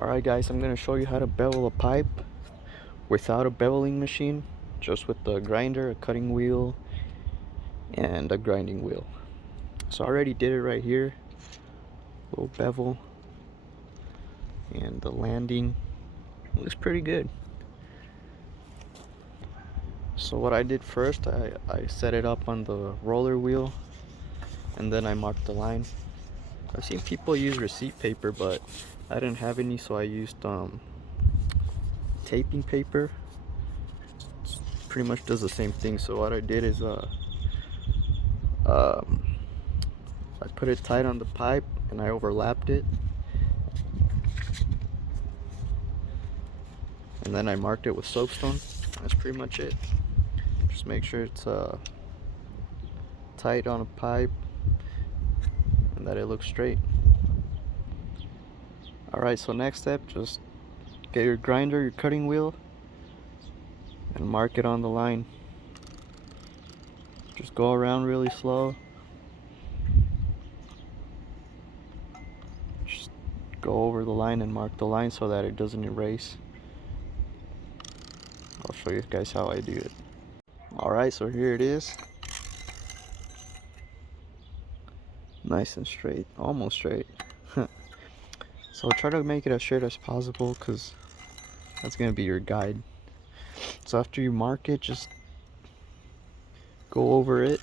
Alright guys, I'm going to show you how to bevel a pipe without a beveling machine, just with the grinder, a cutting wheel, and a grinding wheel. So I already did it right here. Little bevel, and the landing looks pretty good. So what I did first, I set it up on the roller wheel, and then I marked the line. I've seen people use receipt paper, but I didn't have any, so I used taping paper. It's pretty much does the same thing. So what I did is I put it tight on the pipe and I overlapped it, and then I marked it with soapstone. That's pretty much it. Just make sure it's tight on a pipe and that it looks straight. Alright, so next step, just get your grinder, your cutting wheel, and mark it on the line. Just go around really slow. Just go over the line and mark the line so that it doesn't erase. I'll show you guys how I do it. Alright, so here it is. Nice and straight, almost straight. So try to make it as straight as possible, because that's going to be your guide. So after you mark it, just go over it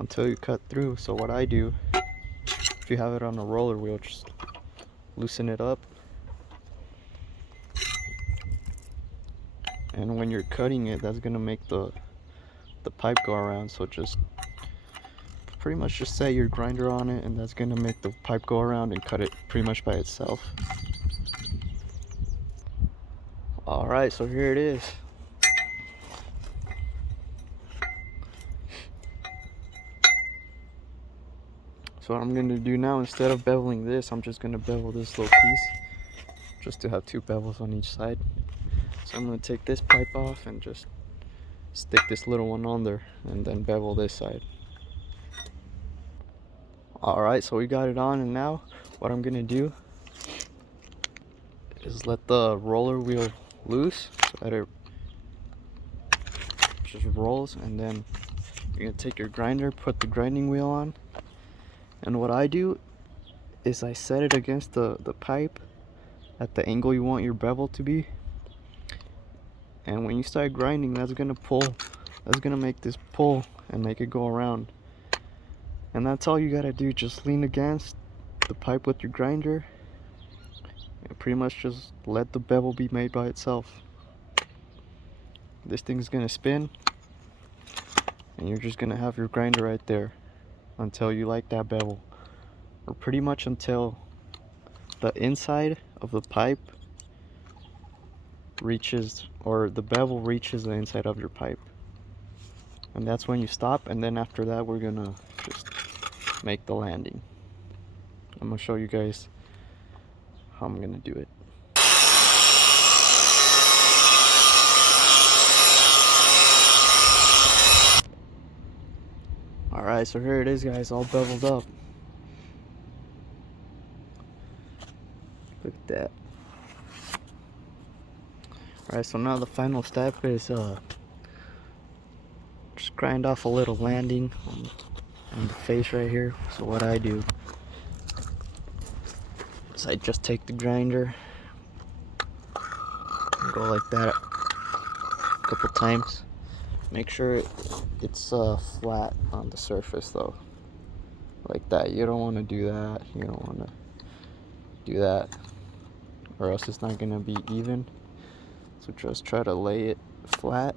until you cut through. So what I do, if you have it on a roller wheel, just loosen it up, and when you're cutting it, that's going to make the pipe go around. So just pretty much just set your grinder on it, and that's going to make the pipe go around and cut it pretty much by itself. Alright, so here it is. So what I'm going to do now, instead of beveling this, I'm just going to bevel this little piece, just to have two bevels on each side. So I'm going to take this pipe off and just stick this little one on there, and then bevel this side. Alright, so we got it on, and now what I'm going to do is let the roller wheel loose so that it just rolls, and then you're going to take your grinder, put the grinding wheel on, and what I do is I set it against the pipe at the angle you want your bevel to be, and when you start grinding, that's going to pull, that's going to make this pull and make it go around. And that's all you gotta do. Just lean against the pipe with your grinder and pretty much just let the bevel be made by itself. This thing's gonna spin, and you're just gonna have your grinder right there until you like that bevel, or pretty much until the inside of the pipe reaches, or the bevel reaches the inside of your pipe. And that's when you stop, and then after that we're gonna just make the landing. I'm gonna show you guys how I'm gonna do it. Alright, so here it is, guys, all beveled up. Look at that. Alright, so now the final step is just grind off a little landing on the face right here. So what I do is I just take the grinder and go like that a couple times. Make sure it's flat on the surface though, like that. You don't want to do that. You don't want to do that, or else it's not going to be even. So just try to lay it flat.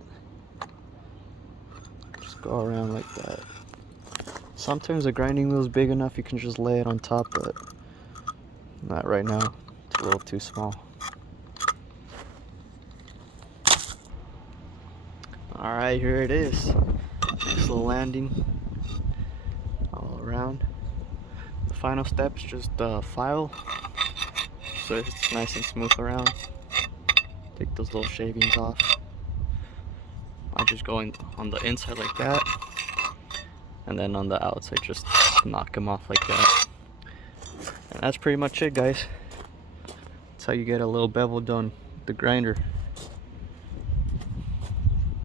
Just go around like that. Sometimes the grinding wheel is big enough you can just lay it on top, but not right now. It's a little too small. Alright, here it is. Nice little landing all around. The final step is just file, so it's nice and smooth around. Take those little shavings off. I just go in on the inside like that, and then on the outside just knock them off like that. And that's pretty much it, guys. That's how you get a little bevel done with the grinder.